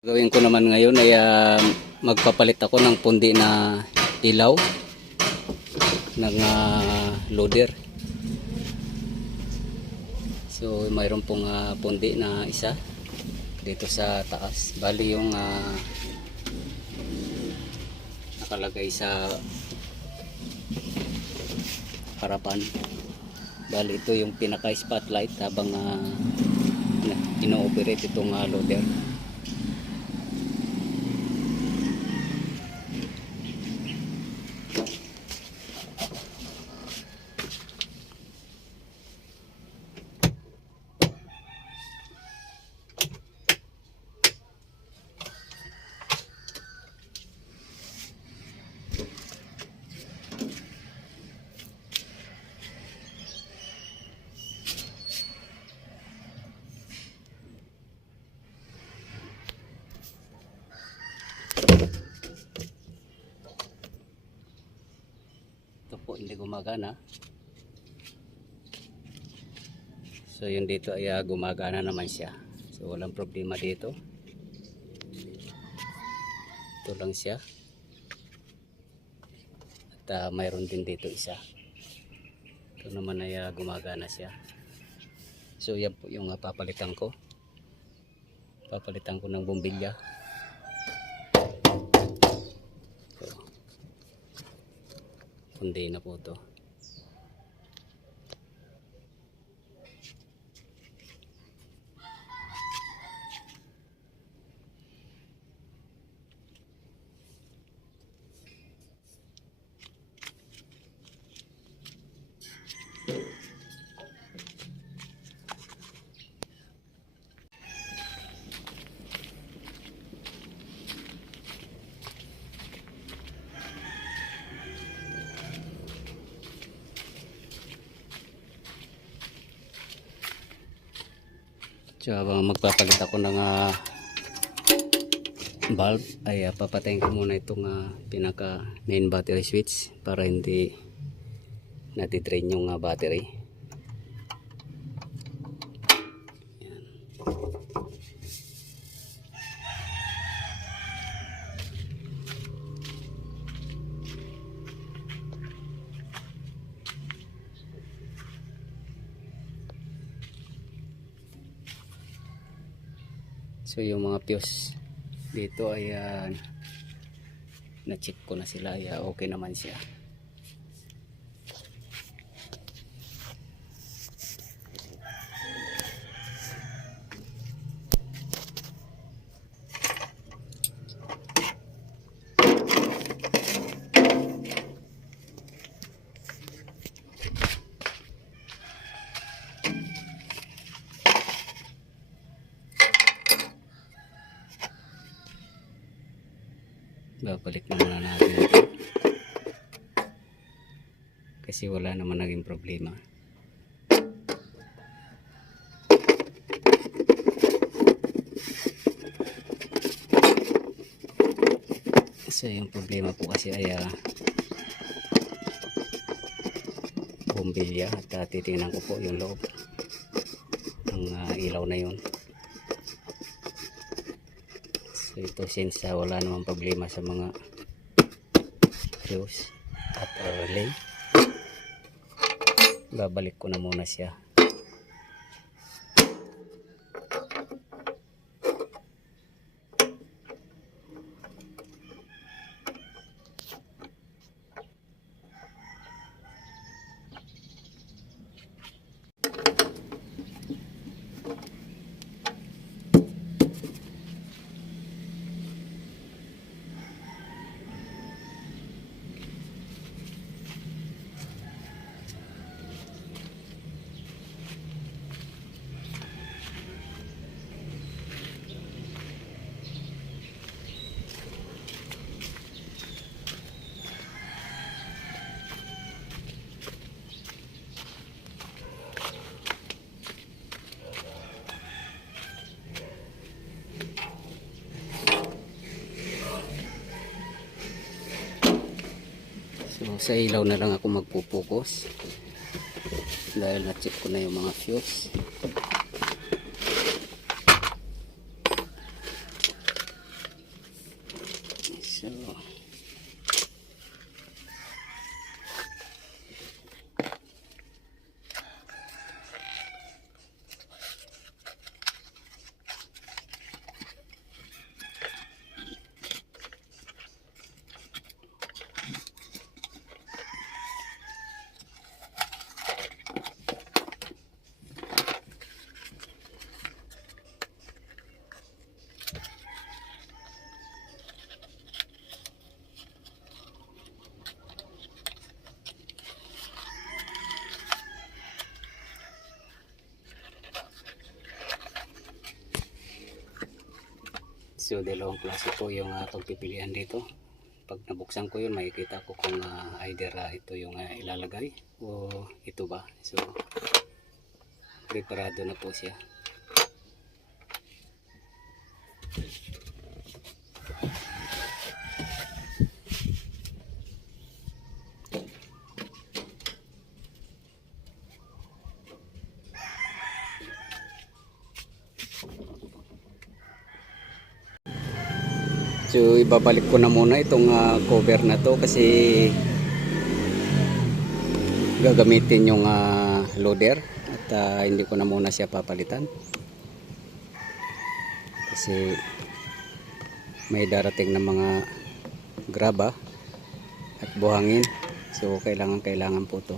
Gawin ko naman ngayon ay magpapalit ako ng pundi na ilaw ng loader. So mayroon pong pundi na isa dito sa taas. Bali yung nakalagay sa harapan. Bali ito yung pinaka spotlight habang ino-operate itong loader. Ito po hindi gumagana. So yun dito ay gumagana naman siya. So walang problema dito. Ito lang siya. At mayroon din dito isa. Ito naman ay gumagana siya. So yan po yung papalitan ko. Papalitan ko ng bumbilya. Pundi na po to. So habang magpapalit ako ng bulb ay papatayin ko muna itong pinaka main battery switch para hindi natidrain yung battery. Yan. So yung mga fuse dito ay na-check ko na sila, ay okay naman siya. Babalik na muna natin ito kasi wala naman naging problema. So yung problema po kasi ay bumbilya at titingnan ko po yung loob ng ilaw na yun. So ito since wala namang problema sa mga fuse at relay, babalik ko na muna siya. So sa ilaw na lang ako magpupokus dahil na-check ko na yung mga fuse. So, so dalawang klase po yung pagpipilian dito. Pag nabuksan ko yun, makikita ko kung either ito yung ilalagay o ito ba. So, preparado na po siya. So ibabalik ko na muna itong cover na to kasi gagamitin yung loader at hindi ko na muna siya papalitan kasi may darating na mga graba at buhangin, so kailangan po to.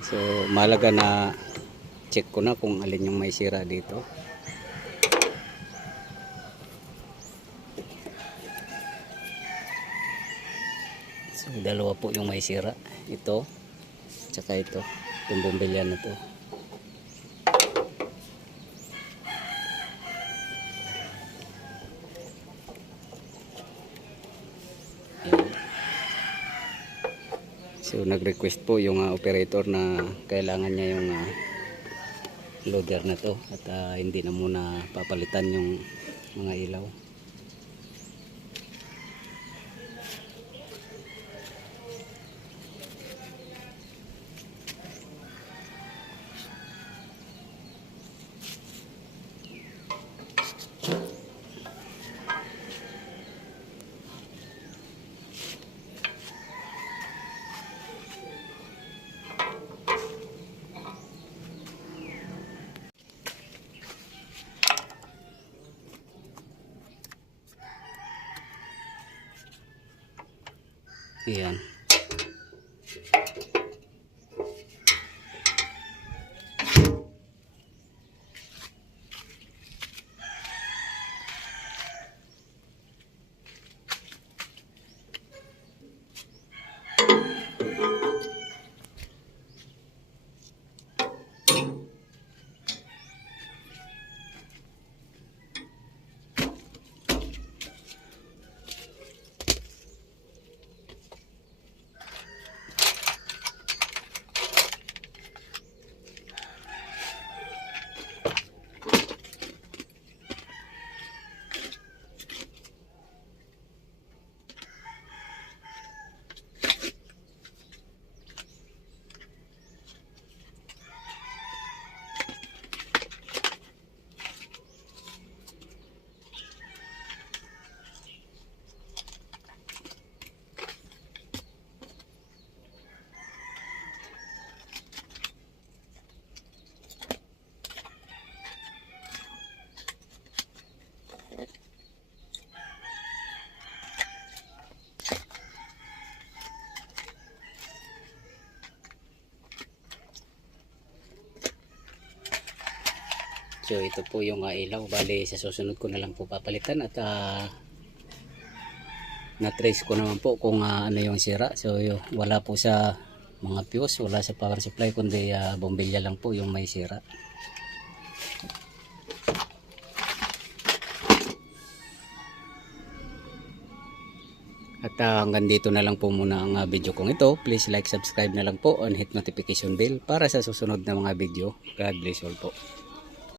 So malaga na check ko na kung alin yung may sira dito. So, dalawa po yung may sira. Ito, tsaka ito. Itong bumbilya na to. Ayan. So, nag-request po yung operator na kailangan niya yung loader na to. At hindi na muna papalitan yung mga ilaw. Ayan. So ito po yung ilaw. Bali sa susunod ko na lang po papalitan at na-trace ko naman po kung ano yung sira. So wala po sa mga fuse, wala sa power supply, kundi bombilya lang po yung may sira. At hanggang dito na lang po muna ang video kong ito. Please like, subscribe na lang po and hit notification bell para sa susunod na mga video. God bless all po.